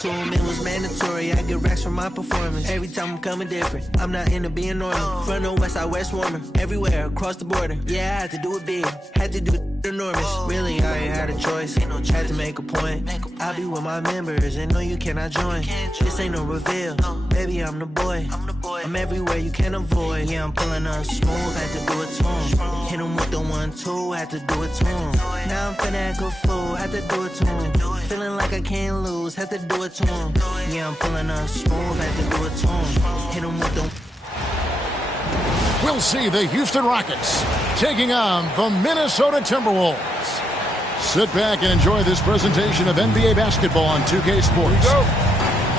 to him, it was mandatory. I get racks from my performance. Every time I'm coming different, I'm not into being normal. Front or west side, west warmer. Everywhere, across the border. Yeah, I had to do it big. Had to do it enormous. Really, I ain't had a choice. Had to make a point. I'll be with my members and no, you cannot join. This ain't no reveal. Baby, I'm the boy. I'm everywhere you can avoid. Yeah, I'm pulling up smooth. Had to do it to him. Hit him with the 1-2. Had to do it to him. Now I'm finna act a fool. Had to do it to him. Feeling like I can't lose. Had to do it to him. Yeah, I'm pulling up smooth. Had to do it to him. Hit him with the... We'll see the Houston Rockets taking on the Minnesota Timberwolves. Sit back and enjoy this presentation of NBA basketball on 2K Sports.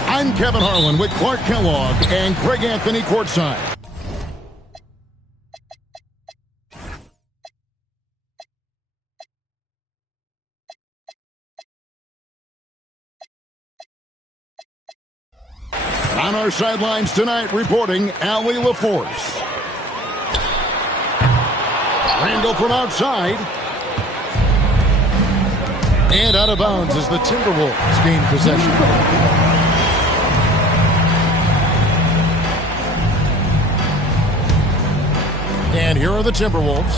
I'm Kevin Harlan with Clark Kellogg and Greg Anthony courtside. On our sidelines tonight, reporting Ali LaForce. Randall from outside. And out of bounds as the Timberwolves gain possession. And here are the Timberwolves.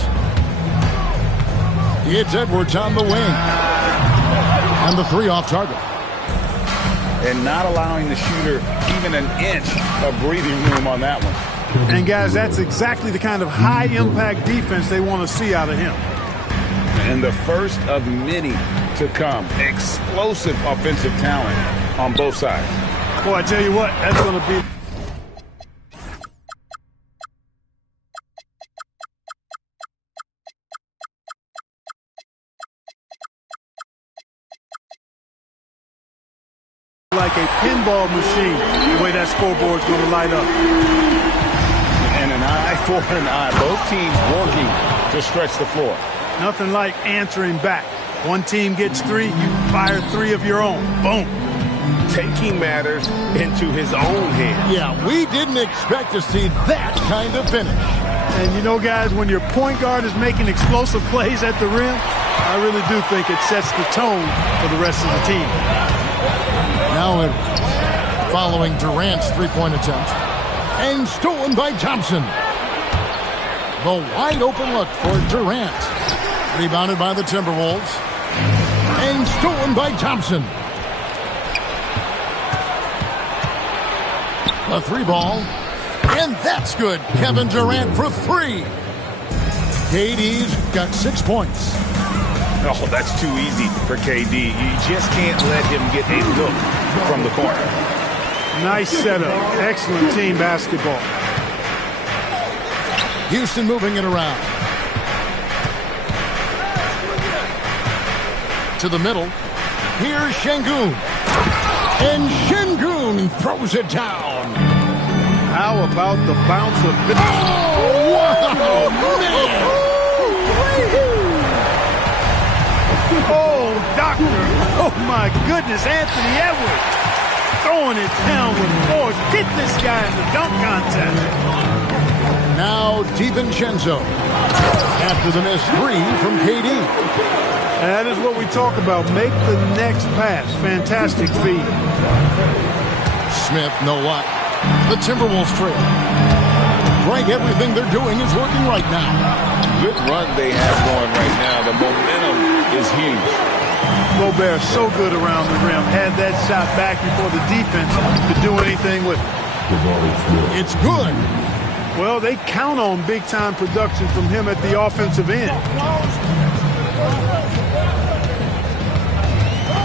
It's Edwards on the wing. And the three off target. And not allowing the shooter even an inch of breathing room on that one. And, guys, that's exactly the kind of high-impact defense they want to see out of him. And the first of many to come. Explosive offensive talent on both sides. Boy, I tell you what, that's going to be... like a pinball machine, the way that scoreboard's going to light up. And an eye for an eye. Both teams working to stretch the floor. Nothing like answering back. One team gets three, you fire three of your own. Boom. Taking matters into his own hands. Yeah, we didn't expect to see that kind of finish. And you know, guys, when your point guard is making explosive plays at the rim, I really do think it sets the tone for the rest of the team. Now following Durant's three-point attempt. And stolen by Thompson. The wide open look for Durant. Rebounded by the Timberwolves. And stolen by Thompson. The three ball. And that's good. Kevin Durant for three. KD's got 6 points. Oh, that's too easy for KD. You just can't let him get a look from the corner. Nice setup. Excellent team basketball. Houston moving it around. To the middle. Here's Şengün. And Şengün throws it down. How about the bounce of... Oh, wow, man. Oh, doctor. Oh, my goodness. Anthony Edwards throwing it down with force. Get this guy in the dunk contest. Now DiVincenzo. After the missed three from KD. That is what we talk about. Make the next pass. Fantastic feed. Smith, no luck. The Timberwolves trail. Greg, everything they're doing is working right now. Good run they have going right now. The momentum is huge. Gobert so good around the rim. Had that shot back before the defense could do anything with it. It's good. Well, they count on big-time production from him at the offensive end.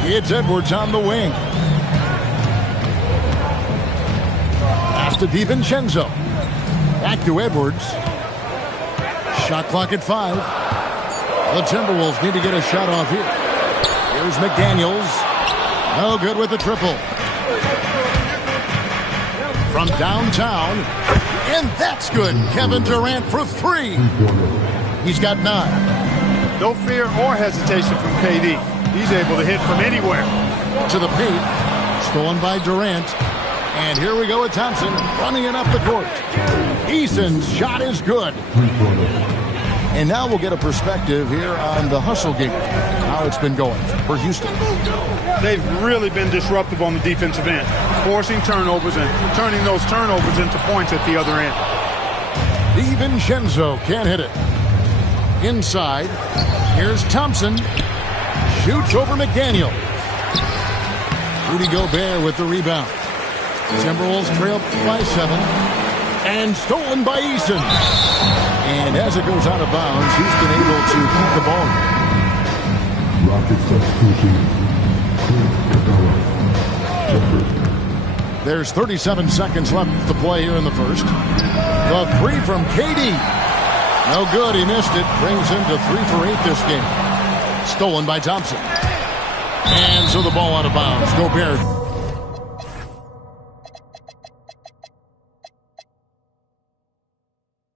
It's Edwards on the wing. Pass to DiVincenzo. Back to Edwards. Shot clock at 5. The Timberwolves need to get a shot off here. Here's McDaniels. No good with the triple. From downtown. And that's good. Kevin Durant for three. He's got 9. No fear or hesitation from KD. He's able to hit from anywhere. To the paint. Stolen by Durant. And here we go with Thompson running it up the court. Eason's shot is good. And now we'll get a perspective here on the hustle game, how it's been going for Houston. They've really been disruptive on the defensive end, forcing turnovers and turning those turnovers into points at the other end. DiVincenzo can't hit it. Inside, here's Thompson. Shoots over McDaniel. Rudy Gobert with the rebound. Timberwolves trail by 7. And stolen by Eason. And as it goes out of bounds, Houston able to keep the ball. Rocket substitution. There's 37 seconds left to play here in the first. The three from KD. No good, he missed it. Brings him to 3 for 8 this game. Stolen by Thompson. And so the ball out of bounds. Gobert.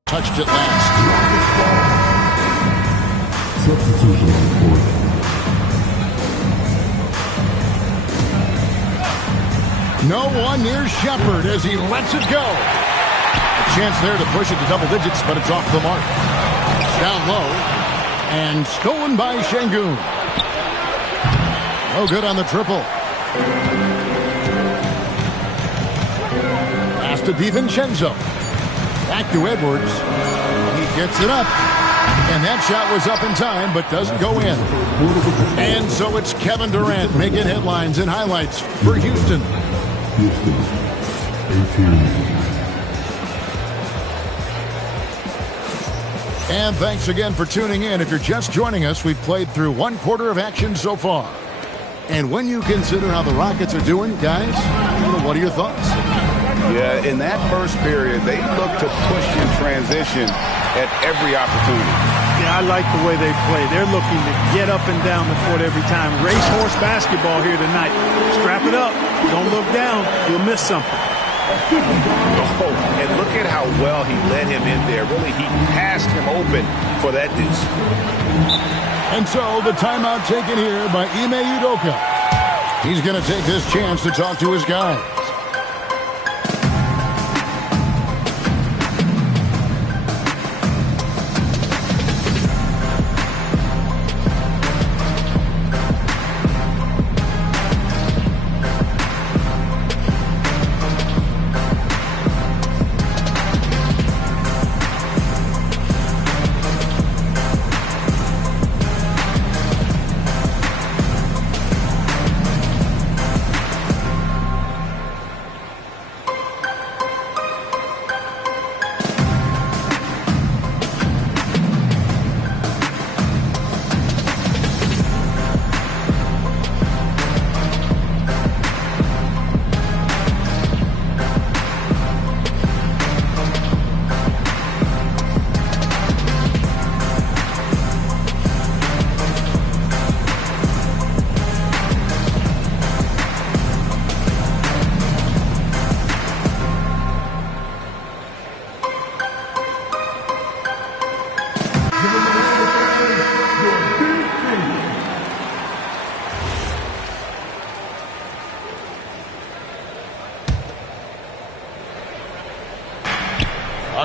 Touched it last. Substitution on the court. No one near Shepard as he lets it go. A chance there to push it to double digits, but it's off the mark. Down low. And stolen by Şengün. No good on the triple. Pass to DiVincenzo. Back to Edwards. He gets it up. And that shot was up in time, but doesn't go in. And so it's Kevin Durant making headlines and highlights for Houston. Houston, 18. And thanks again for tuning in. If you're just joining us, we've played through 1/4 of action so far. And when you consider how the Rockets are doing, guys, what are your thoughts? Yeah, in that first period, they looked to push in transition at every opportunity. Yeah, I like the way they play. They're looking to get up and down the court every time. Racehorse basketball here tonight. Strap it up. Don't look down. You'll miss something. Oh, and look at how well he led him in there. Really, he passed him open for that deuce. And so the timeout taken here by Ime Udoka. He's going to take this chance to talk to his guys.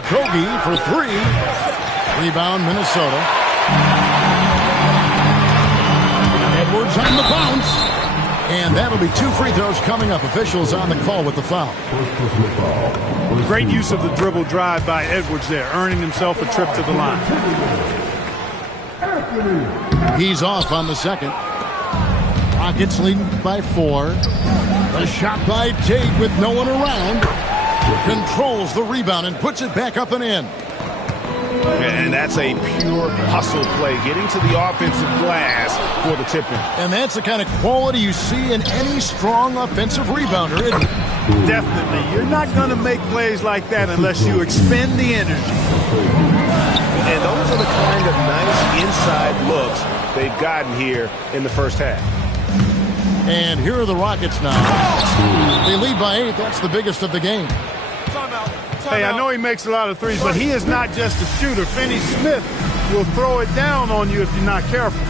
Kogi for 3. Rebound, Minnesota. Edwards on the bounce. And that'll be 2 free throws coming up. Officials on the call with the foul. Great use of the dribble drive by Edwards there, earning himself a trip to the line. He's off on the second. Rockets leading by 4. A shot by Tate with no one around. Controls the rebound and puts it back up and in. And that's a pure hustle play, getting to the offensive glass for the tip-in. And that's the kind of quality you see in any strong offensive rebounder, isn't it? Definitely. You're not going to make plays like that unless you expend the energy. And those are the kind of nice inside looks they've gotten here in the first half. And here are the Rockets now. They lead by 8. That's the biggest of the game. Hey, I know he makes a lot of threes, but he is not just a shooter. Finney Smith will throw it down on you if you're not careful.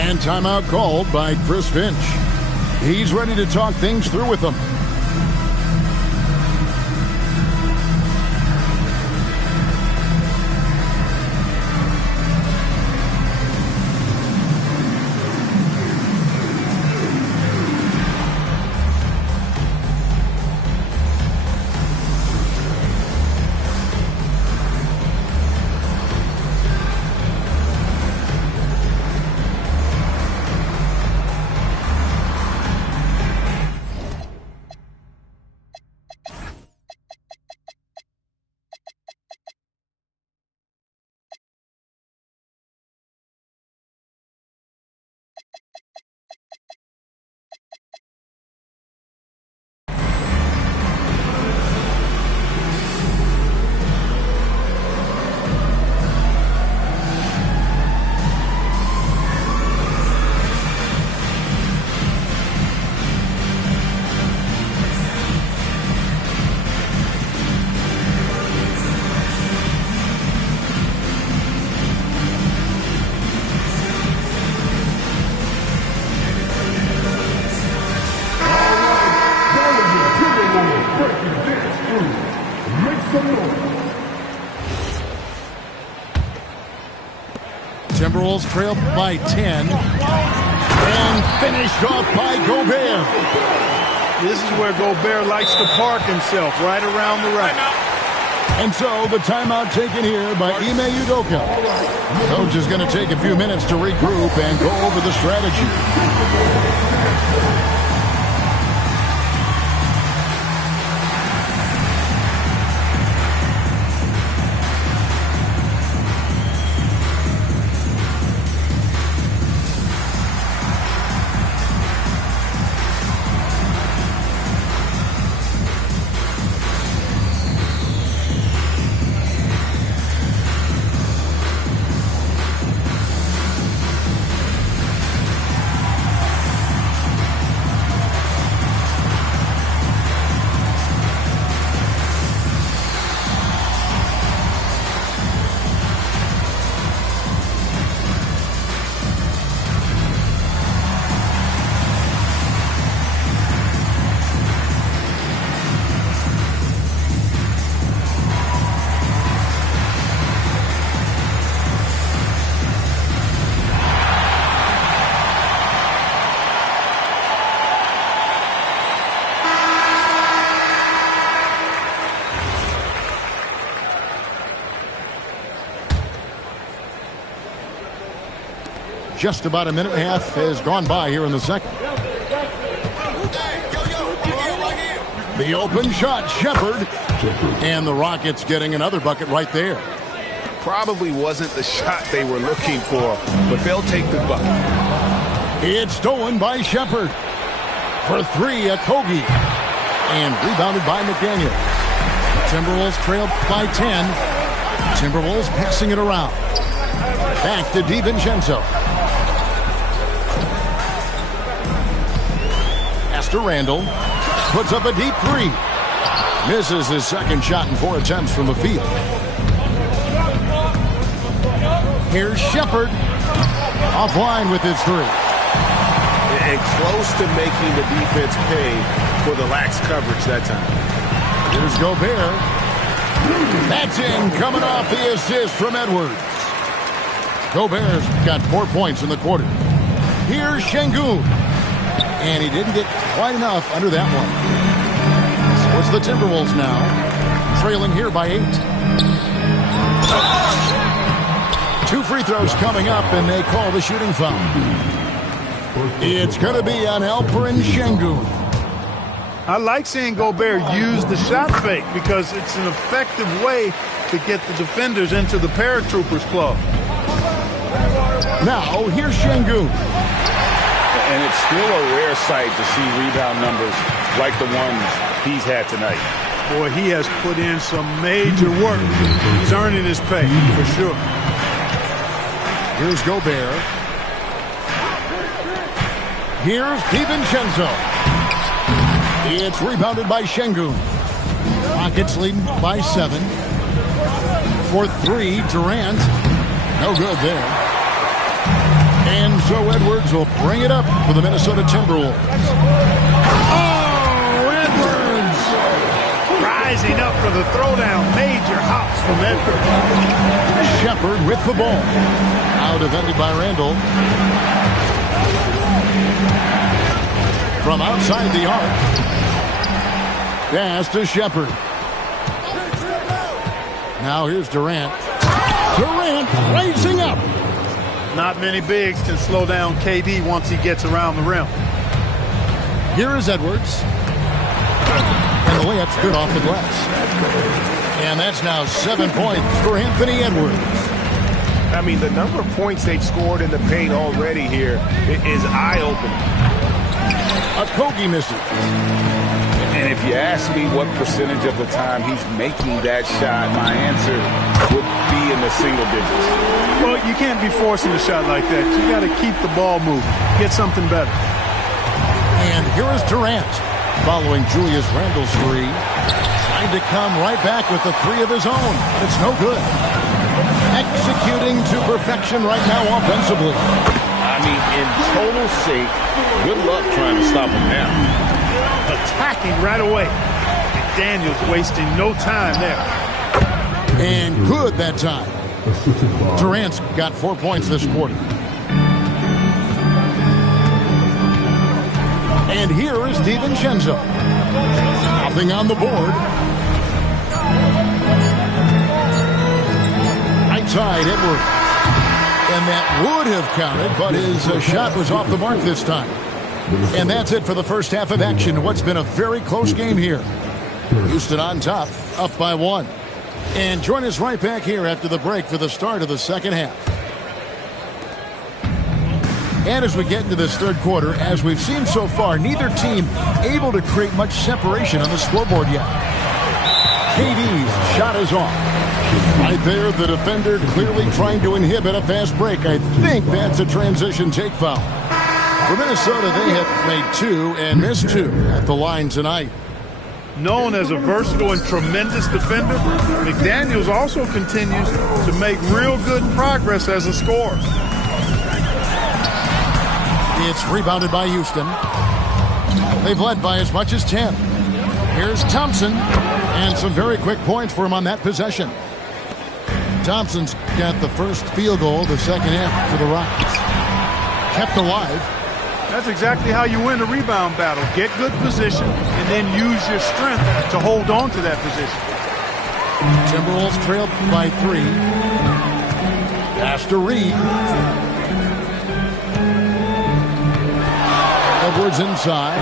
And timeout called by Chris Finch. He's ready to talk things through with them. breaking dance crew, make some noise. Timberwolves trail by 10. And finished off by Gobert. This is where Gobert likes to park himself, right around the rack. And so the timeout taken here by Ime Udoka. Coach is going to take a few minutes to regroup and go over the strategy. Just about a minute and a half has gone by here in the second. The open shot, Shepherd. And the Rockets getting another bucket right there. Probably wasn't the shot they were looking for, but they'll take the bucket. It's stolen by Shepherd. For three, Okogie. And rebounded by McDaniels. Timberwolves trail by 10. Timberwolves passing it around. Back to DiVincenzo. Randall puts up a deep three. Misses his second shot in 4 attempts from the field. Here's Shepherd. Offline with his three. And close to making the defense pay for the lax coverage that time. Here's Gobert. That's in, coming off the assist from Edwards. Gobert's got 4 points in the quarter. Here's Şengün. And he didn't get quite enough under that one. So it's the Timberwolves now, trailing here by 8. 2 free throws coming up, and they call the shooting foul. It's going to be on Alperen Şengün. I like seeing Gobert use the shot fake because it's an effective way to get the defenders into the paratroopers club. Now, here's Şengün. And it's still a rare sight to see rebound numbers like the ones he's had tonight. Boy, he has put in some major work. He's earning his pay, for sure. Here's Gobert. Here's DiVincenzo. It's rebounded by Şengün. Rockets leading by 7. For 3, Durant. No good there. And so Edwards will bring it up for the Minnesota Timberwolves. Oh, Edwards! Rising up for the throwdown. Major hops from Edwards. Shepherd with the ball. Now defended by Randall. From outside the arc. Pass to Shepherd. Now here's Durant. Durant raising up. Not many bigs can slow down KD once he gets around the rim. Here is Edwards. And the layup's good off the glass. And that's now 7 points for Anthony Edwards. I mean, the number of points they've scored in the paint already here is eye-opening. Okogie misses. And if you ask me what percentage of the time he's making that shot, my answer would be in the single digits. Well, you can't be forcing a shot like that. You got to keep the ball moving. Get something better. And here is Durant, following Julius Randle's three. Trying to come right back with the three of his own. It's no good. Executing to perfection right now offensively. I mean, in total sync, good luck trying to stop him now. Attacking right away. McDaniels wasting no time there. And good that time. Durant's got 4 points this quarter. And here is DiVincenzo. Nothing on the board. Right side, Edwards. And that would have counted, but his shot was off the mark this time. And that's it for the first half of action. What's been a very close game here. Houston on top, up by 1. And join us right back here after the break for the start of the second half. And as we get into this third quarter, as we've seen so far, neither team able to create much separation on the scoreboard yet. KD's shot is off. Right there, the defender clearly trying to inhibit a fast break. I think that's a transition take foul. For Minnesota, they have made 2 and missed 2 at the line tonight. Known as a versatile and tremendous defender, McDaniels also continues to make real good progress as a scorer. It's rebounded by Houston. They've led by as much as 10. Here's Thompson, and some very quick points for him on that possession. Thompson's got the first field goal the second half for the Rockets. Kept alive. That's exactly how you win a rebound battle. Get good position and then use your strength to hold on to that position. Timberwolves trailed by 3. Pass to Reed. Edwards inside.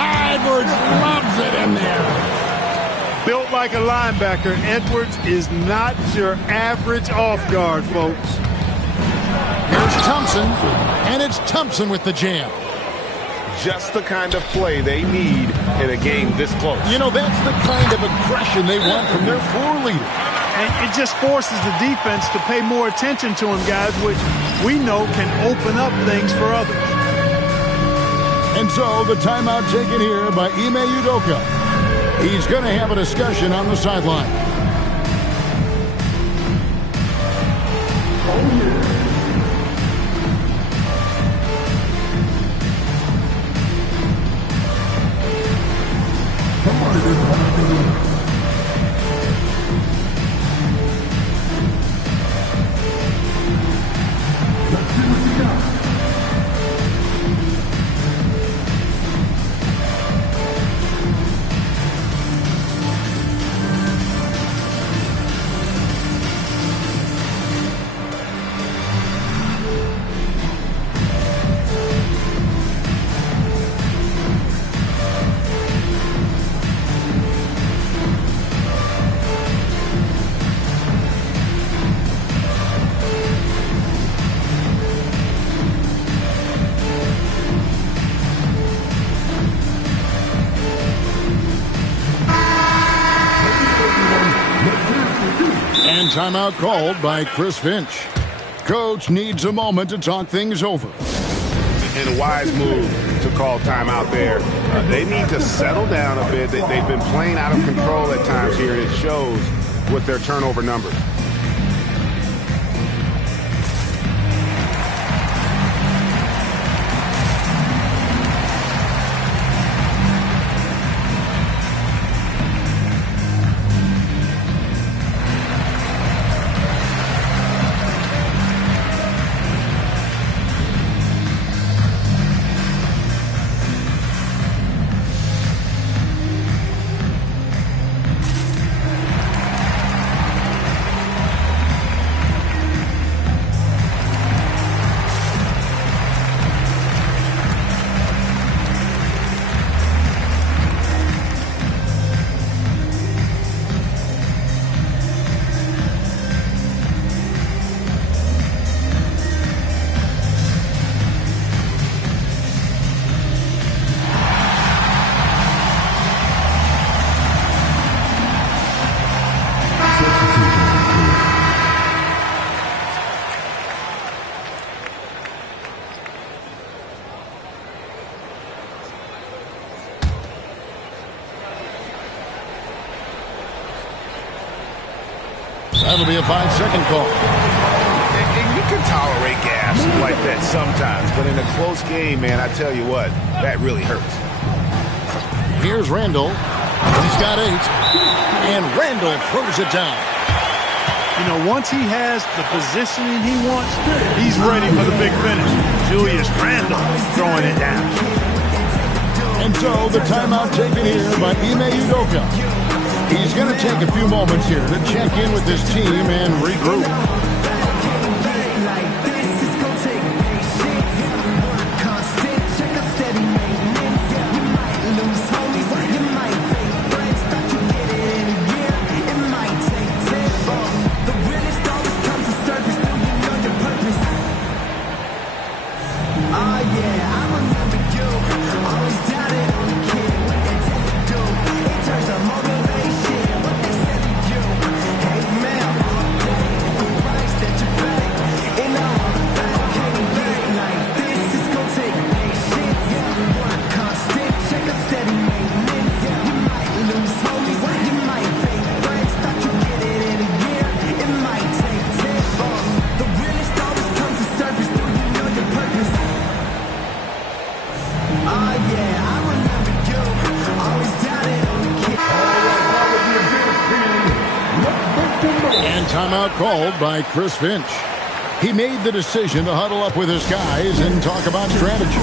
Edwards loves it in there. Built like a linebacker, Edwards is not your average off guard, folks. Here's Thompson, and it's Thompson with the jam. Just the kind of play they need in a game this close. You know, that's the kind of aggression they want from their floor leader. And it just forces the defense to pay more attention to him, guys, which we know can open up things for others. And so the timeout taken here by Ime Udoka. He's going to have a discussion on the sideline. And timeout called by Chris Finch. Coach needs a moment to talk things over. And a wise move to call timeout there. They need to settle down a bit. They've been playing out of control at times here, and it shows with their turnover numbers. That'll be a 5-second call. And you can tolerate gas like that sometimes, but in a close game, man, I tell you what, that really hurts. Here's Randall. He's got 8. And Randall throws it down. You know, once he has the positioning he wants, he's ready for the big finish. Julius Randle throwing it down. And so the timeout taken here by Ime Udoka. He's going to take a few moments here to check in with his team and regroup. Timeout called by Chris Finch. He made the decision to huddle up with his guys and talk about strategy.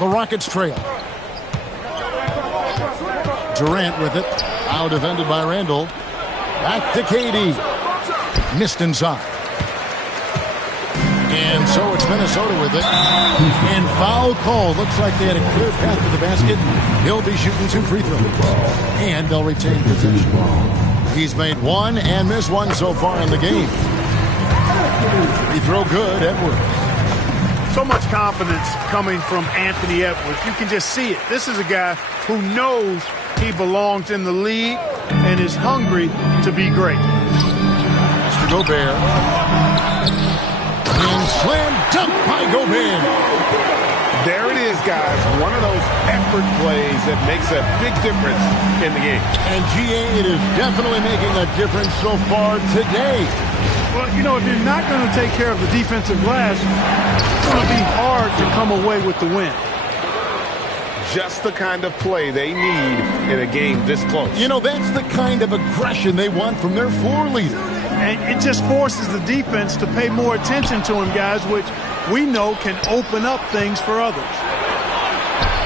The Rockets trail. Durant with it. Out defended by Randall. Back to KD. Missed inside. And so it's Minnesota with it. And foul call. Looks like they had a clear path to the basket. He'll be shooting 2 free throws. And they'll retain possession. He's made 1 and missed 1 so far in the game. Free throw good, Edwards. So much confidence coming from Anthony Edwards. You can just see it. This is a guy who knows he belongs in the league and is hungry to be great. Mr. Gobert. And slam dunk by Gobert. There it is, guys. One of those effort plays that makes a big difference in the game. And GA, it is definitely making a difference so far today. Well, you know, if you're not going to take care of the defensive glass, it's going to be hard to come away with the win. Just the kind of play they need in a game this close. You know, that's the kind of aggression they want from their floor leader. And it just forces the defense to pay more attention to him, guys, which we know can open up things for others.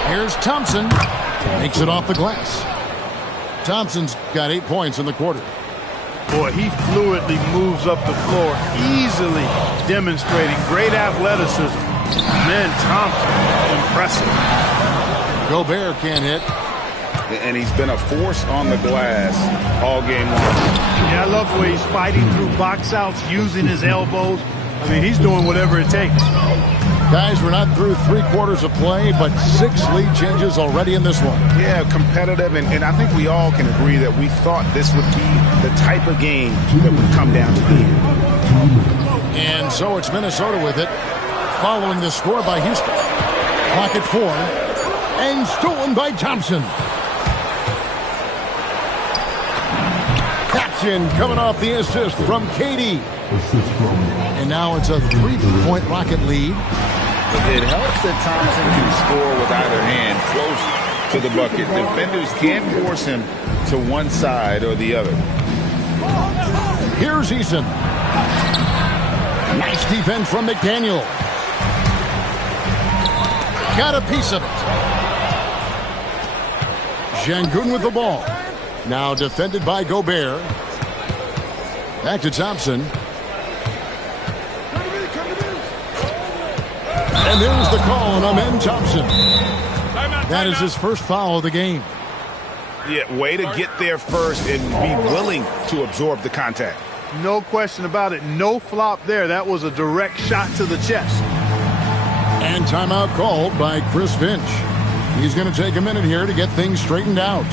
Here's Thompson. Makes it off the glass. Thompson's got 8 points in the quarter. Boy, he fluidly moves up the floor, easily demonstrating great athleticism. Man, Thompson, impressive. Gobert can't hit. And he's been a force on the glass all game long. Yeah, I love the way he's fighting through box outs, using his elbows. I mean, he's doing whatever it takes. Guys, we're not through 3 quarters of play, but 6 lead changes already in this one. Yeah, competitive, and I think we all can agree that we thought this would be the type of game that would come down to the end. And so it's Minnesota with it, following the score by Houston. Clock at 4, and stolen by Thompson. Thompson coming off the assist from KD. And now it's a 3-point Rocket lead. It helps that Thompson can score with either hand. Flows to the bucket. Defenders can't force him to one side or the other. Here's Eason. Nice defense from McDaniel. Got a piece of it. Şengün with the ball. Now defended by Gobert. Back to Thompson. And there's the call on Amen Thompson. That is his first foul of the game. Yeah, way to get there first and be willing to absorb the contact. No question about it. No flop there. That was a direct shot to the chest. And timeout called by Chris Finch. He's going to take a minute here to get things straightened out.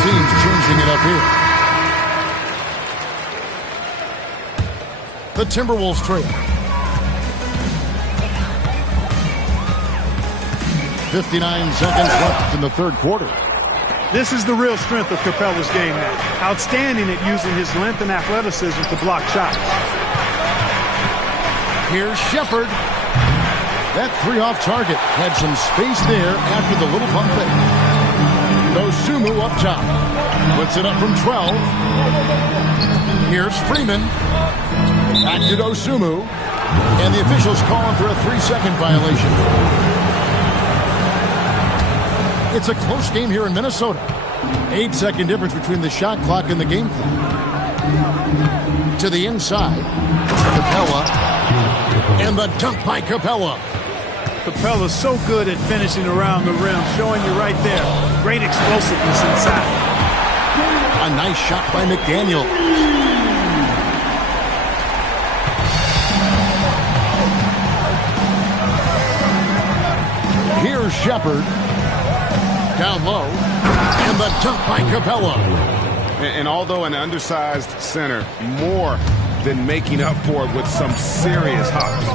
Teams changing it up here. The Timberwolves trail. 59 seconds left in the third quarter. This is the real strength of Capella's game now. Outstanding at using his length and athleticism to block shots. Here's Shepherd. That three off target had some space there after the little pump fake. Dosunmu up top. Puts it up from 12. Here's Freeman. Back to Dosunmu. And the officials calling for a 3-second violation. It's a close game here in Minnesota. 8-second difference between the shot clock and the game clock. To the inside. Capella. And the dunk by Capella. Capella's so good at finishing around the rim, showing you right there. Great explosiveness inside. A nice shot by McDaniel. Here's Shepherd. Down low. And the dunk by Capella. And although an undersized center, more than making up for it with some serious hops.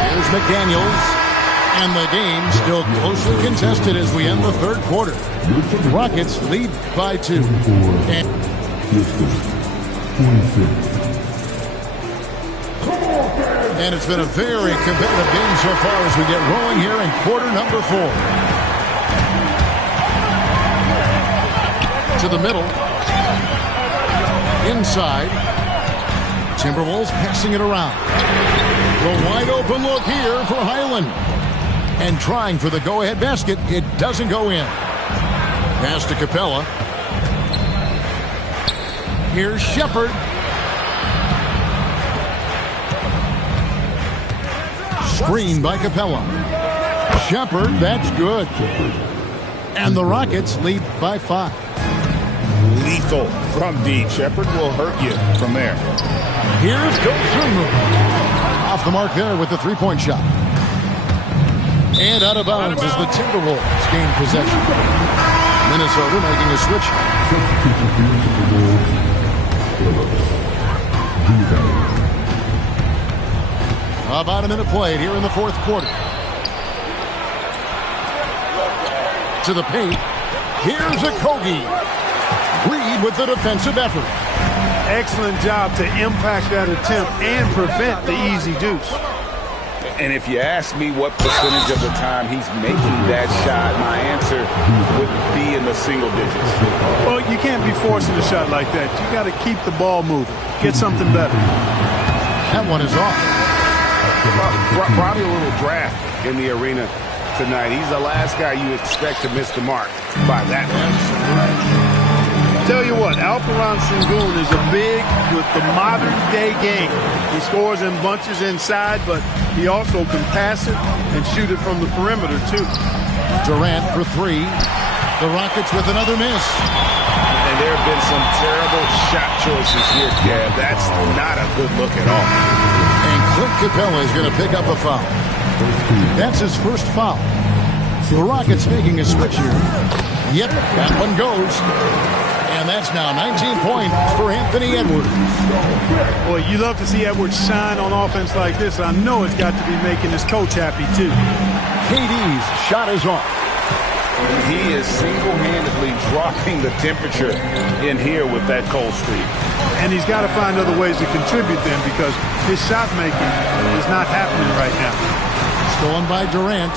Here's McDaniels. And the game still closely contested as we end the third quarter. Rockets lead by 2. And it's been a very competitive game so far as we get rolling here in quarter number 4. To the middle. Inside. Timberwolves passing it around. The wide open look here for Highland. And trying for the go-ahead basket. It doesn't go in. Pass to Capella. Here's Shepherd. Screen by Capella. Shepherd, that's good. And the Rockets lead by 5. Lethal from deep. Shepherd will hurt you from there. Here's Dosunmu. Off the mark there with the three-point shot. And out of bounds as the Timberwolves gain possession. Minnesota making a switch. About a minute played here in the fourth quarter. To the paint. Here's Okogie. Reed with the defensive effort. Excellent job to impact that attempt and prevent the easy deuce. And if you ask me what percentage of the time he's making that shot, my answer would be in the single digits. Well, you can't be forcing a shot like that. You got to keep the ball moving. Get something better. That one is off. Probably a little draft in the arena tonight. He's the last guy you expect to miss the mark by that much. Tell you what, Alperon Sengun is a big with the modern-day game. He scores in bunches inside, but he also can pass it and shoot it from the perimeter, too. Durant for three. The Rockets with another miss. And there have been some terrible shot choices here, Kev. That's not a good look at all. And Clint Capella is going to pick up a foul. That's his first foul. The Rockets making a switch here. Yep, that one goes. And that's now 19 points for Anthony Edwards. Boy, you love to see Edwards shine on offense like this. I know it's got to be making his coach happy, too. KD's shot is off. He is single-handedly dropping the temperature in here with that cold streak. And he's got to find other ways to contribute then because his shot making is not happening right now. Stolen by Durant.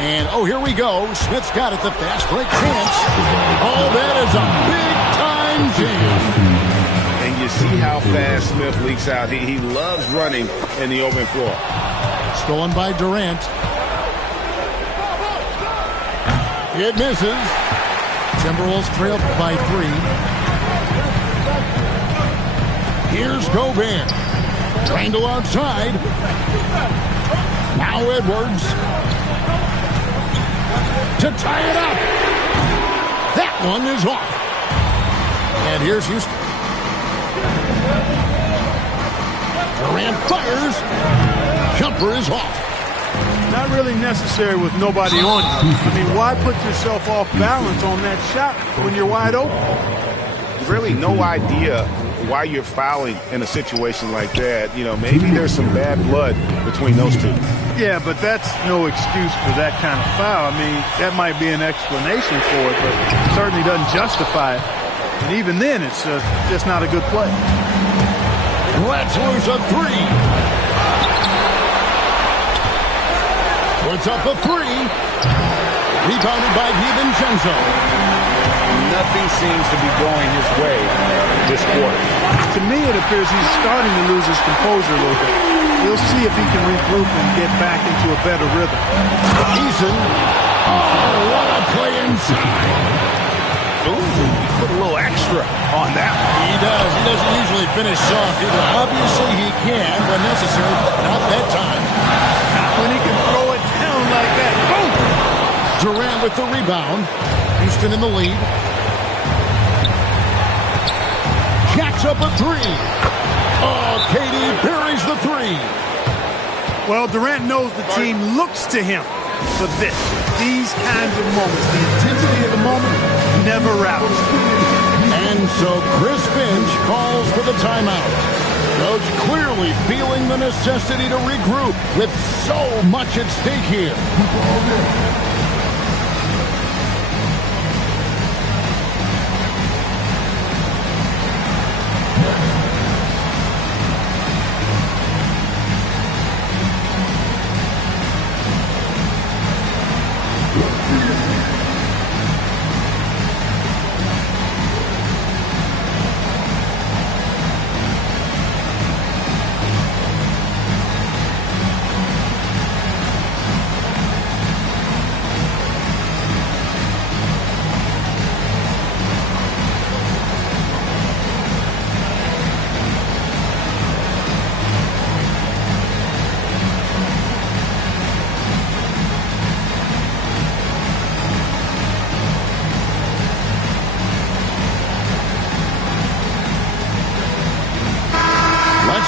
And, oh, here we go. Smith's got it, the fast break chance. Oh, that is a big-time jam. And you see how fast Smith leaks out. He loves running in the open floor. Stolen by Durant. It misses. Timberwolves trail by 3. Here's Gobert. Rando outside. Now Edwards. To tie it up. That one is off. And here's Houston. Durant fires. Jumper is off. Not really necessary with nobody on you. I mean, why put yourself off balance on that shot when you're wide open? Really no idea why you're fouling in a situation like that. You know, maybe there's some bad blood between those two. Yeah, but that's no excuse for that kind of foul. I mean, that might be an explanation for it, but it certainly doesn't justify it. And even then, it's just not a good play. Let's lose a 3. Puts up a 3. Rebounded by DiVincenzo. Nothing seems to be going his way this quarter. To me, it appears he's starting to lose his composure a little bit. We'll see if he can regroup and get back into a better rhythm. Eason. Oh, what a play inside. Ooh, he put a little extra on that one. He does. He doesn't usually finish soft either. Obviously, he can when necessary, but not that time. Not when he can throw it down like that. Boom! Durant with the rebound. Houston in the lead. Jacks up a 3. Oh, KD buries the 3. Well, Durant knows the team looks to him for this. These kinds of moments, the intensity of the moment, never rout. And so Chris Finch calls for the timeout. Coach clearly feeling the necessity to regroup with so much at stake here.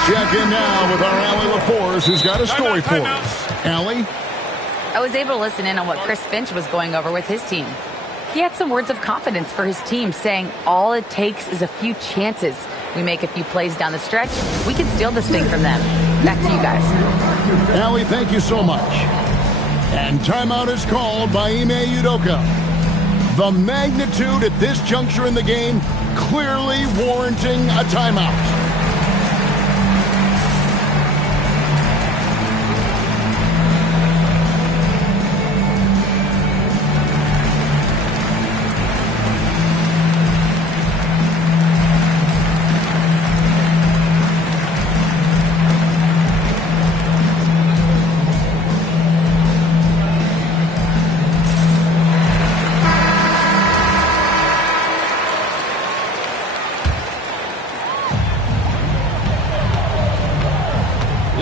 Check in now with our Allie LaForce, who's got a story for us. Allie? I was able to listen in on what Chris Finch was going over with his team. He had some words of confidence for his team, saying all it takes is a few chances. We make a few plays down the stretch, we can steal this thing from them. Back to you guys. Allie, thank you so much. And timeout is called by Ime Udoka. The magnitude at this juncture in the game clearly warranting a timeout.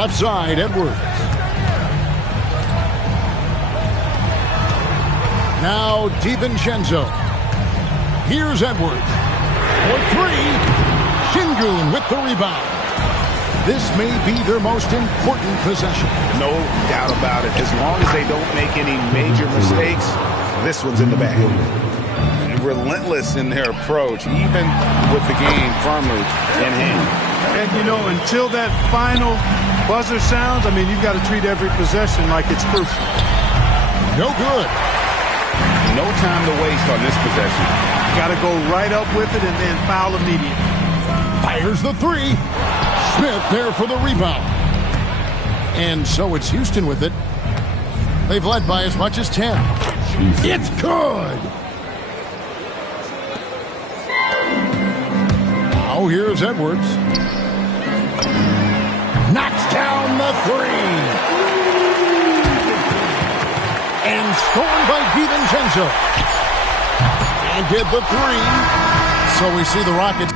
Left side, Edwards. Now DiVincenzo. Here's Edwards. For three. Şengün with the rebound. This may be their most important possession. No doubt about it. As long as they don't make any major mistakes, this one's in the bag. Relentless in their approach, even with the game firmly in hand. And, you know, until that final buzzer sounds, I mean, you've got to treat every possession like it's crucial. No good. No time to waste on this possession. Got to go right up with it and then foul immediately. Fires the three. Smith there for the rebound. And so it's Houston with it. They've led by as much as 10. It's good. Now here's Edwards. Knocks down the three. And scored by DiVincenzo. And did the three. So we see the Rockets